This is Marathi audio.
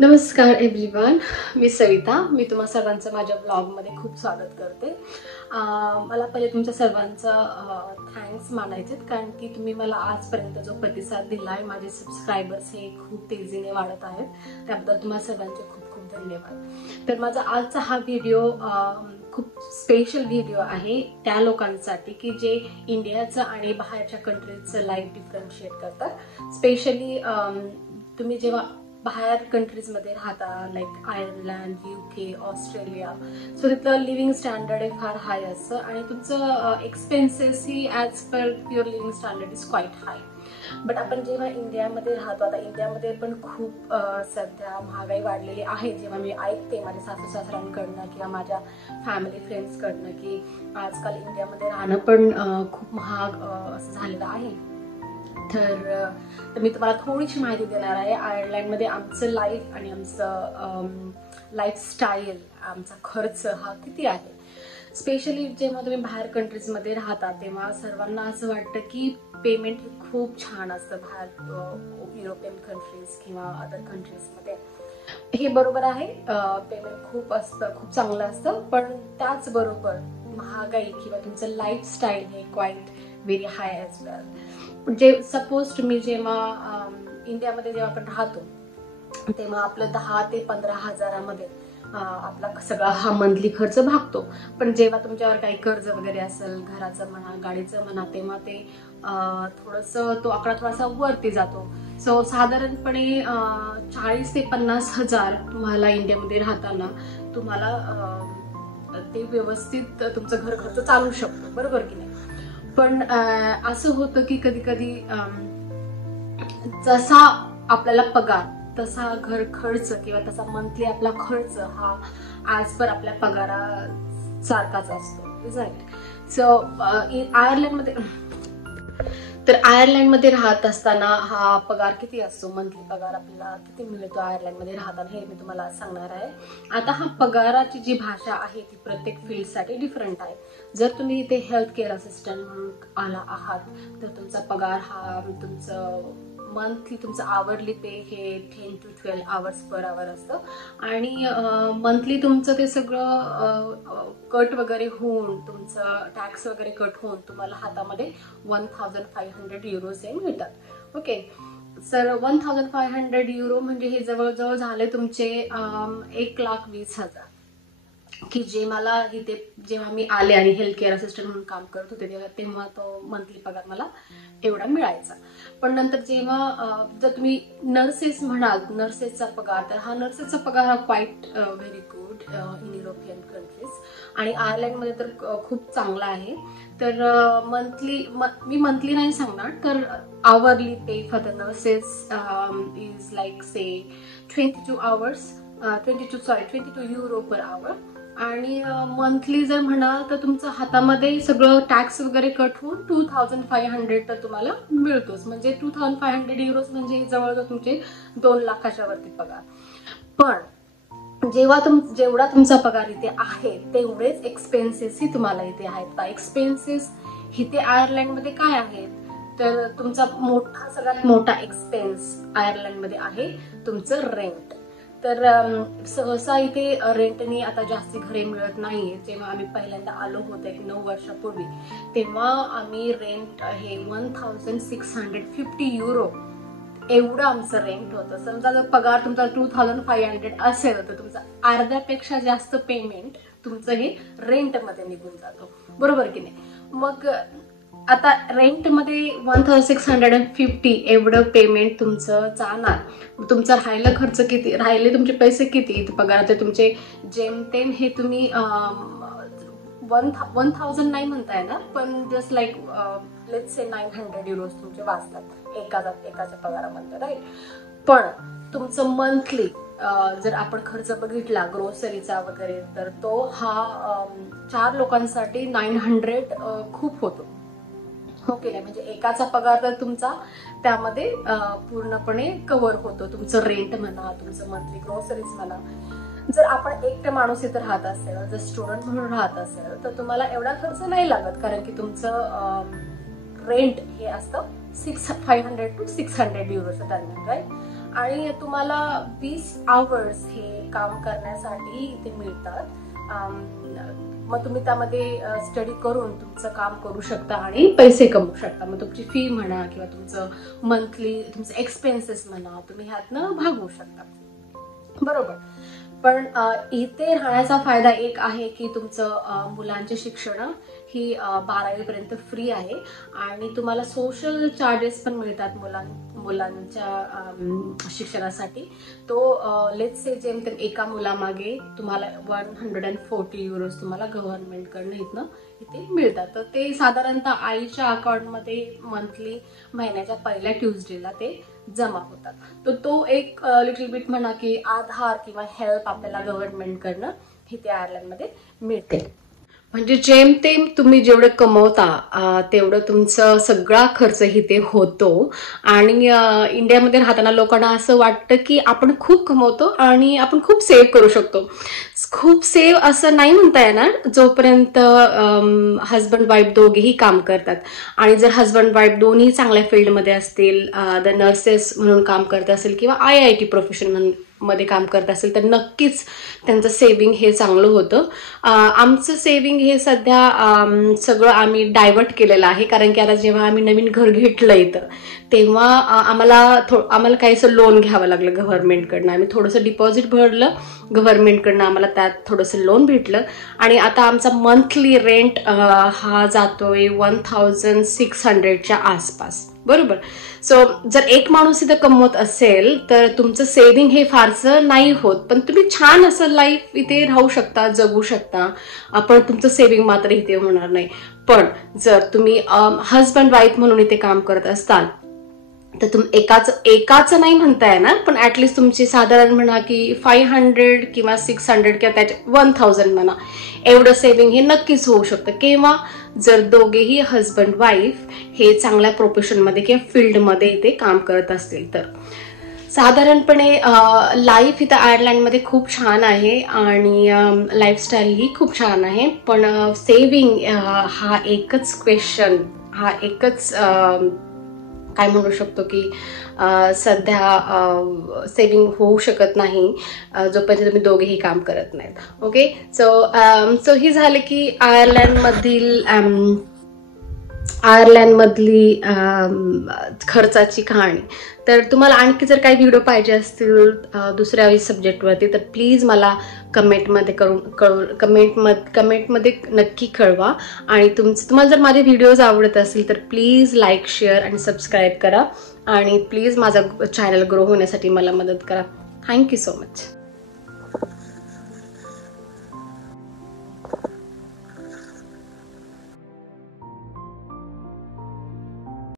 नमस्कार एव्हरीवन, मी सविता. मी तुम्हा सर्वांचं माझ्या ब्लॉगमध्ये खूप स्वागत करते. मला पहिले तुमच्या सर्वांचं थँक्स मानायचे, कारण की तुम्ही मला आजपर्यंत जो प्रतिसाद दिला आहे, माझे सबस्क्रायबर्स हे खूप तेजीने वाढत आहेत. त्याबद्दल तुम्हा सर्वांचे खूप खूप धन्यवाद. तर माझा आजचा हा व्हिडिओ खूप स्पेशल व्हिडिओ आहे त्या लोकांसाठी की जे इंडियाचं आणि बाहेरच्या कंट्रीजचं लाईफ डिफरन्शिएट करतात. स्पेशली तुम्ही जेव्हा बाहेर कंट्रीजमध्ये राहता, like Ireland, UK, Australia, so तिथलं लिव्हिंग स्टँडर्ड हे फार हाय असतं आणि तुमचं expenses he as per your living standard is quite high. But आपण जेव्हा इंडियामध्ये राहतो, आता इंडियामध्ये पण खूप सध्या महागाई वाढलेली आहे. जेव्हा मी ऐकते माझ्या सासू सासऱ्यांकडनं किंवा माझ्या फॅमिली फ्रेंड्सकडनं की आजकाल इंडियामध्ये राहणं पण खूप महाग असं झालेलं आहे. तर मी तुम्हाला थोडीशी माहिती देणार आहे. आयर्लंडमध्ये आमचं लाईफ आणि आमचं लाईफस्टाईल, आमचा खर्च हा किती आहे. स्पेशली जेव्हा तुम्ही बाहेर कंट्रीजमध्ये राहता तेव्हा सर्वांना असं वाटतं की पेमेंट खूप छान असतं बाहेर युरोपियन कंट्रीज किंवा अदर कंट्रीजमध्ये. हे बरोबर आहे, पेमेंट खूप असतं, खूप चांगलं असतं. पण त्याचबरोबर महागाई किंवा तुमचं लाईफस्टाईल हे क्वाईट व्हेरी हाय ॲज वेल. म्हणजे सपोज तुम्ही जेव्हा इंडियामध्ये जेव्हा आपण राहतो तेव्हा आपलं 10 ते 15 हजारामध्ये आपला सगळा हा मंथली खर्च भागतो. पण जेव्हा तुमच्यावर काही कर्ज वगैरे असेल, घराचं म्हणा, गाडीचं म्हणा, तेव्हा ते थोडंसं तो आकडा थोडासा वरती जातो. सो साधारणपणे 40 ते 50 हजार तुम्हाला इंडियामध्ये राहताना तुम्हाला ते व्यवस्थित तुमचं घर खर्च चालू शकतो, बरोबर की नाही. पण असं होतं की कधी कधी जसा आपल्याला पगार तसा घर खर्च किंवा तसा मंथली आपला खर्च हा ॲज पर आपल्या पगारा सारखाच असतो, राईट. सो आयर्लंडमध्ये राहत असताना हा पगार किती असतो, मंथली पगार आपल्याला किती मिळतो आयर्लंडमध्ये राहताना, हे मी तुम्हाला सांगणार आहे. आता हा पगाराची जी भाषा आहे ती प्रत्येक फील्डसाठी डिफरंट आहे. जर तुम्ही इथे हेल्थ केअर असिस्टंट म्हणून आला आहात तर तुमचा पगार हा तुमचं मंथली तुमचं आवरली पे हे 10 to 12 hours per hour असतं. आणि मंथली तुमचं ते सगळं कट वगैरे होऊन, तुमचं टॅक्स वगैरे कट होऊन तुम्हाला हातामध्ये 1500 युरोज हे मिळतात. ओके, सर 1500 युरो म्हणजे हे जवळजवळ झाले तुमचे 1,20,000. की जे मला इथे जेव्हा मी आले आणि हेल्थ केअर असिस्टंट म्हणून काम करत होते तेव्हा तो मंथली पगार मला एवढा मिळायचा. पण नंतर जेव्हा जर तुम्ही नर्सेस म्हणाल, नर्सेसचा पगार, तर हा नर्सेसचा पगार हा quite very good in European countries. आणि आयर्लंडमध्ये तर खूप चांगला आहे. तर मी मंथली नाही सांगणार, तर hourly pay for the nurses is like say 22 euro per hour. आणि मंथली जर म्हणाल तर तुमचं हातामध्ये सगळं टॅक्स वगैरे कट होऊन 2500 तर तुम्हाला मिळतोच. म्हणजे 2500 युरोज म्हणजे जवळजवळ तुमचे 2 लाखाच्या वरती पगार. पण जेवढा तुमचा पगार इथे आहे तेवढेच एक्सपेन्सेसही तुम्हाला इथे आहेत. एक्सपेन्सेस इथे आयर्लंडमध्ये काय आहेत, तर तुमचा सगळ्यात मोठा एक्सपेन्स आयर्लंडमध्ये आहे तुमचं रेंट. तर सहसा इथे रेंटनी आता जास्ती घरे मिळत नाहीये. जेव्हा आम्ही पहिल्यांदा आलो होतो 9 वर्षापूर्वी तेव्हा आम्ही रेंट हे 1650 युरो एवढं आमचं रेंट होतं. समजा जर पगार तुमचा 2500 असेल तर तुमचा अर्ध्यापेक्षा जास्त पेमेंट तुमचं हे रेंटमध्ये निघून जातो, बरोबर की नाही. मग आता रेंटमध्ये 1650 एवढं पेमेंट तुमचं जाणार. तुमचा राहिला खर्च किती, राहिले तुमचे पैसे किती पगाराचे तुमचे, जेमतेम हे तुम्ही 1000 नाही म्हणता येणार, पण just like let's say 900 euros तुमचे वाचतात एकाच्या पगारामध्ये, राईट. पण तुमचं मंथली जर आपण खर्च बघितला ग्रोसरीचा वगैरे तर तो हा 4 लोकांसाठी 900 खूप होतो. हो की नाही. म्हणजे एकाचा पगार तर तुमचा त्यामध्ये पूर्णपणे कव्हर होतो. तुमचं रेंट म्हणा, तुमचं मंथली ग्रोसरीज म्हणा. जर आपण एकटे माणूस इथे राहत असेल, जर स्टुडंट म्हणून राहत असेल तर तुम्हाला एवढा खर्च नाही लागत, कारण की तुमचं रेंट हे असतं 500 to 600 युरोच्या दरम्यान, राईट. आणि तुम्हाला 20 आवर्स हे काम करण्यासाठी इथे मिळतात. मग तुम्ही त्यामध्ये स्टडी करून तुमचं काम करू शकता आणि पैसे कमवू शकता. मग तुमची फी म्हणा किंवा तुमचं मंथली तुमचे एक्सपेन्सेस म्हणा तुम्ही ह्यातनं भागवू शकता. बरोबर. पण इथे राहण्याचा फायदा एक आहे की तुमचं मुलांचे शिक्षण ही 12वी पर्यंत फ्री आहे आणि तुम्हाला सोशल चार्जेस पण मिळतात मुलांच्या शिक्षणासाठी. तो लेट्स से जेमतेम एका मुलामागे तुम्हाला 140 युरोज तुम्हाला गव्हर्नमेंटकडनं इथे मिळतात. तर ते साधारणतः आईच्या अकाउंटमध्ये मंथली महिन्याच्या पहिल्या ट्यूजडेला ते जमा होतात. तर तो एक लिटिल बिट म्हणा की आधार किंवा हेल्प आपल्याला गव्हर्नमेंटकडनं इथे आयर्लंडमध्ये मिळते. म्हणजे जेमतेम तुम्ही जेवढं कमवता तेवढं तुमचं सगळा खर्च इथे होतो. आणि इंडियामध्ये राहताना लोकांना असं वाटतं की आपण खूप कमवतो आणि आपण खूप सेव्ह करू शकतो. खूप सेव्ह असं नाही म्हणता येणार जोपर्यंत हजबंड वाईफ दोघेही काम करतात. आणि जर हजबंड वाईफ दोन्ही चांगल्या फील्डमध्ये असतील, द नर्सेस म्हणून काम करत असेल किंवा IIT प्रोफेशन मध्ये काम करत असेल तर नक्कीच त्यांचं सेव्हिंग हे चांगलं होतं. आमचं सेव्हिंग हे सध्या सगळं आम्ही डायव्हर्ट केलेलं आहे. कारण की आता जेव्हा आम्ही नवीन घर घेतलं इथं तेव्हा आम्हाला काहीसं लोन घ्यावं लागलं गव्हर्नमेंटकडनं. आम्ही थोडंसं डिपॉझिट भरलं गव्हर्नमेंटकडनं, आम्हाला त्यात थोडंसं लोन भेटलं आणि आता आमचा मंथली रेंट हा जातोय 1600च्या आसपास. बरोबर. सो जर एक माणूस इथं कमवत असेल तर तुमचं सेव्हिंग हे फारसं नाही होत, पण तुम्ही छान असं लाईफ इथे राहू शकता, जगू शकता. पण तुमचं सेव्हिंग मात्र इथे होणार नाही. पण जर तुम्ही हजबंड वाईफ म्हणून इथे काम करत असताल तर तुम्ही एकाच नाही म्हणता येणार, पण ऍटलिस्ट तुमची साधारण म्हणा की 500 किंवा 600 किंवा त्याच्या 1000 म्हणा एवढं सेव्हिंग हे नक्कीच होऊ शकतं. किंवा जर दोघेही हजबंड वाईफ हे चांगल्या प्रोफेशनमध्ये किंवा फील्डमध्ये इथे काम करत असतील तर साधारणपणे लाईफ इथं आयर्लंडमध्ये खूप छान आहे आणि लाईफस्टाईल ही खूप छान आहे. पण सेव्हिंग हा एकच क्वेश्चन, हा एकच काय म्हणू शकतो की सध्या सेव्हिंग होऊ शकत नाही जोपर्यंत तुम्ही दोघेही काम करत नाहीत. ओके. सो ही झाली की आयर्लंडमधली खर्चाची कहाणी. तर तुम्हाला आणखी जर काही व्हिडिओ पाहिजे असतील दुसऱ्या सब्जेक्टवरती तर प्लीज मला कमेंटमध्ये नक्की कळवा. आणि तुम्हाला जर माझे व्हिडिओज आवडत असतील तर प्लीज लाईक, शेअर आणि सबस्क्राईब करा आणि प्लीज माझा चॅनल ग्रो होण्यासाठी मला मदत करा. Thank you so much.